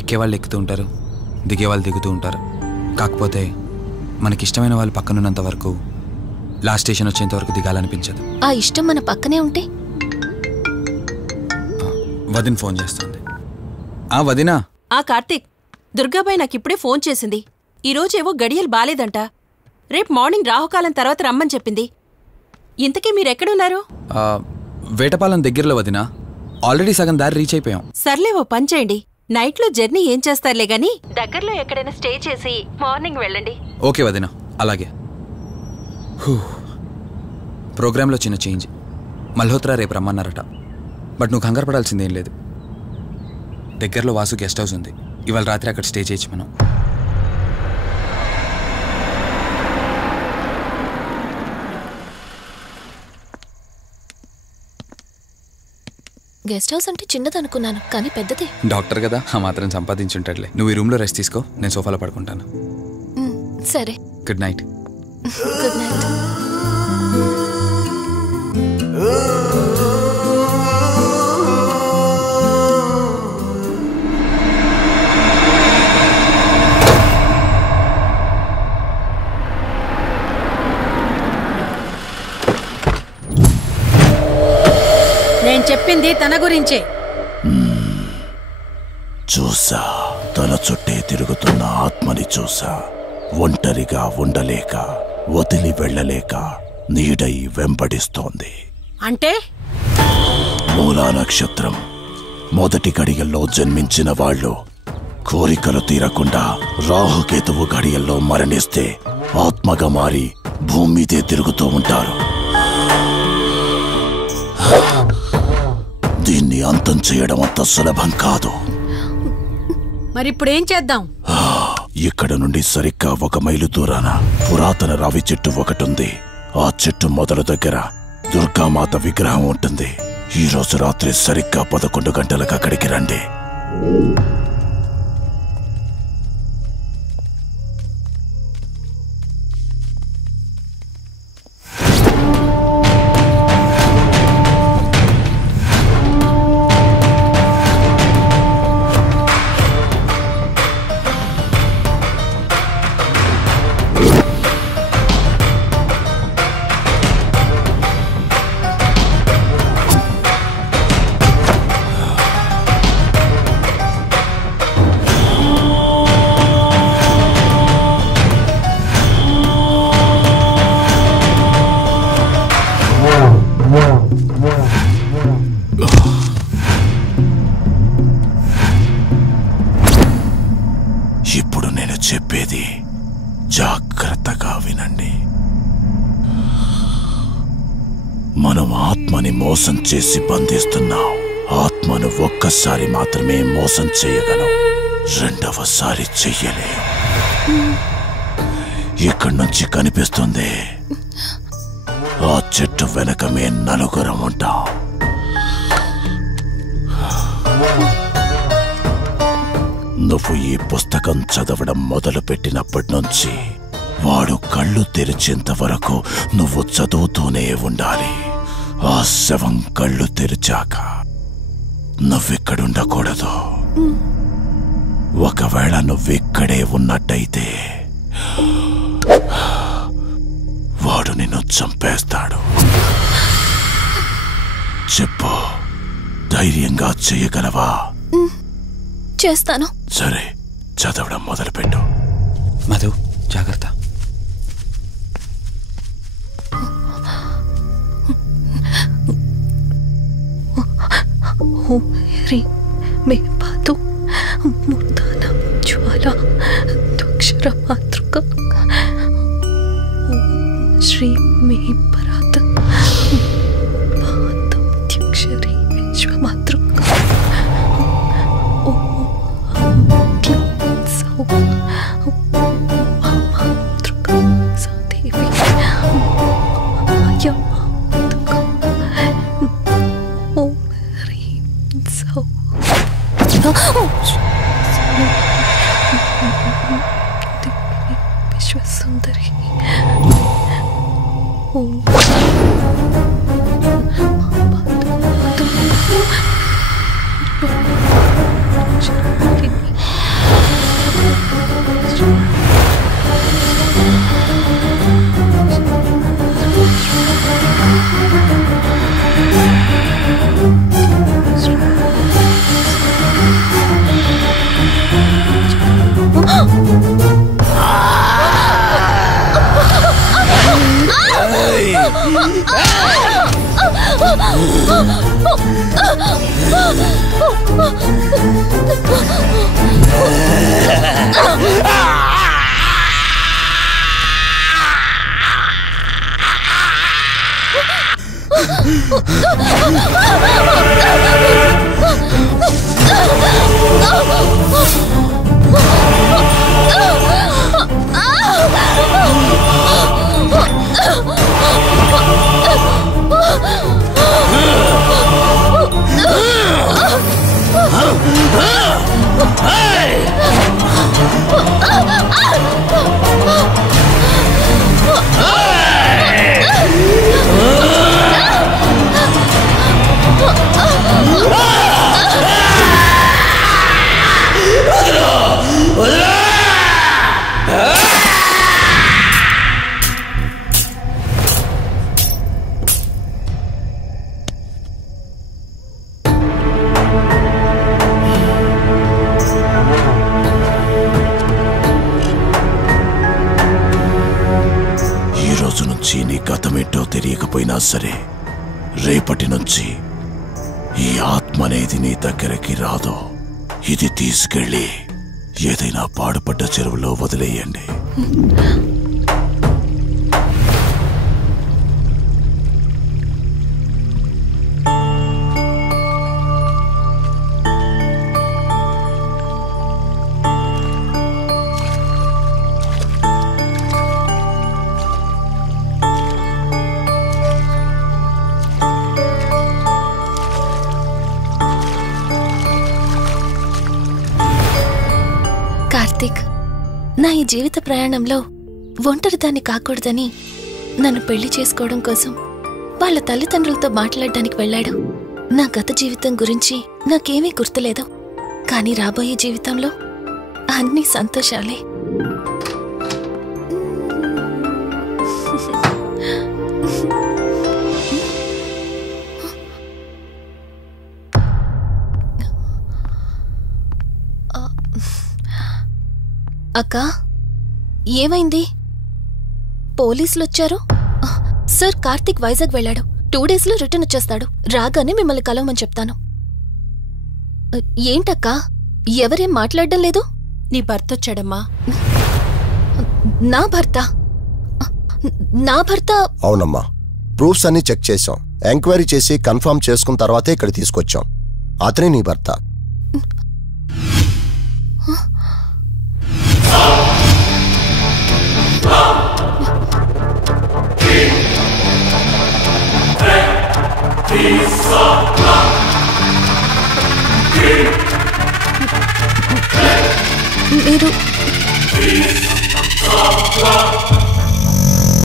ఎక్కేవాళ్ళు ఎక్కుతూ ఉంటారు, దిగేవాళ్ళు దిగుతూ ఉంటారు. కాకపోతే మనకిష్టమైన వాళ్ళు పక్కనున్నంత వరకు లాస్ట్ స్టేషన్ వచ్చేంత వరకు దిగాలనిపించదు. ఆ ఇష్టం మన పక్కనే ఉంటే? వదిన ఫోన్ చేస్తుంది. వదినా. కార్తీక్, దుర్గాబాయ్ నాకిప్పుడే ఫోన్ చేసింది. ఈరోజేవో గడియలు బాలేదంట. రేపు మార్నింగ్ రాహుకాలం తర్వాత రమ్మని చెప్పింది. ఇంతకీ మీరెక్కడున్నారు? వేటపాలెం దగ్గరలో వదినా. ఆల్రెడీ సగం దారి రీచ్ అయిపోయాం. సర్లే, ఓ పని చేయండి. నైట్లో జర్నీ ఏం చేస్తారులే గాని దగ్గరలో ఎక్కడైనా స్టే చేసి మార్నింగ్ వెళ్ళండి. ఓకే వదినా, అలాగే. ప్రోగ్రాంలో చిన్న చేంజ్. మల్హోత్రా రేపు రమ్మన్నారట. బట్ నువ్వు కంగారు పడాల్సిందేం లేదు. దగ్గరలో వాసు గెస్ట్ హౌస్ ఉంది. ఇవాళ రాత్రి అక్కడ స్టే చేయొచ్చు మనం. గెస్ట్ హౌస్ అంటే చిన్నదనుకున్నాను, కానీ పెద్దదే. డాక్టర్ కదా, ఆ మాత్రం సంపాదించుంటాడులే. నువ్వు ఈ రూమ్లో రెస్ట్ తీసుకో, నేను సోఫాలో పడుకుంటాను. సరే, గుడ్ నైట్. Good night. నేను చెప్పింది తన గురించే. చూసా, తన చుట్టే తిరుగుతున్న ఆత్మని చూసా. ఒంటరిగా ఉండలేక, వదిలి వెళ్ళలేక నీడై వెంబడిస్తోంది. అంటే మూలా నక్షత్రం మొదటి గడియల్లో జన్మించిన వాళ్ళు కోరికలు తీరకుండా రాహుకేతువు గడియల్లో మరణిస్తే ఆత్మగా మారి భూమి మీదే తిరుగుతూ ఉంటారు. దీన్ని అంతం చేయడం అంత సులభం కాదు. మరిప్పుడేం చేద్దాం? ఇక్కడ నుండి సరిగ్గా 1 మైలు దూరాన పురాతన రావి చెట్టు ఒకటుంది. ఆ చెట్టు మొదలు దగ్గర దుర్గామాత విగ్రహం ఉంటుంది. ఈ రోజు రాత్రి సరిగ్గా 11 గంటలకు అక్కడికి రండి. ఇప్పుడు నేను చెప్పేది జాగ్రత్తగా వినండి. మనం ఆత్మని మోసం చేసి బంధిస్తున్నాం. ఆత్మను ఒక్కసారి మాత్రమే మోసం చేయగలం, రెండవసారి చెయ్యలేం. ఇక్కడి నుంచి కనిపిస్తుంది, ఆ చెట్టు వెనకమే నలుగురం ఉంటాం. నువ్వు ఈ పుస్తకం చదవడం మొదలుపెట్టినప్పటి నుంచి వాడు కళ్ళు తెరిచేంత వరకు నువ్వు చదువుతూనే ఉండాలి. ఆ శవం కళ్ళు తెరిచాక నువ్విక్కడుండకూడదు. ఒకవేళ నువ్విక్కడే ఉన్నట్టయితే వాడు నిన్ను చంపేస్తాడు. చెప్పు, ధైర్యంగా చేయగలవా? చేస్తాను. సరే, చదవడం మొదలుపెట్టు. మధు, జాగ్రత్త. మే పాతు మూర్ధాన జ్వాల దుక్షర మాతృక శ్రీ మే పరాత పాతం త్యక్షరి విశ్వమాతృక విశ్వసుందరి తెలియకపోయినా సరే రేపటి నుంచి ఈ ఆత్మ అనేది నీ దగ్గరికి రాదు. ఇది తీసుకెళ్ళి ఏదైనా పాడుపడ్డ చెరువులో వదిలేయండి. కార్తీక్, నా ఈ జీవిత ప్రయాణంలో ఒంటరిదాన్ని కాకూడదని నన్ను పెళ్లి చేసుకోవడం కోసం వాళ్ళ తల్లిదండ్రులతో మాట్లాడడానికి వెళ్ళాడు. నా గత జీవితం గురించి నాకేమీ గుర్తులేదు, కానీ రాబోయే జీవితంలో అన్ని సంతోషాలే. అక్కా, ఏమైంది? పోలీసులు వచ్చారు. సార్, కార్తీక్ వైజాగ్ వెళ్ళాడు. 2 డేస్లో రిటర్న్ వచ్చేస్తాడు. రాగానే మిమ్మల్ని కలవమని చెప్తాను. ఏంటక్కా, ఎవరేం మాట్లాడడం లేదు? నీ భర్త వచ్చాడమ్మా. నా భర్త? నా భర్త? అవునమ్మా, ప్రూఫ్స్ అన్ని చెక్ చేశాం. ఎంక్వైరీ చేసి కన్ఫర్మ్ చేసుకున్న తర్వాతే ఇక్కడ తీసుకొచ్చాం. అతనే నీ భర్త. మీరు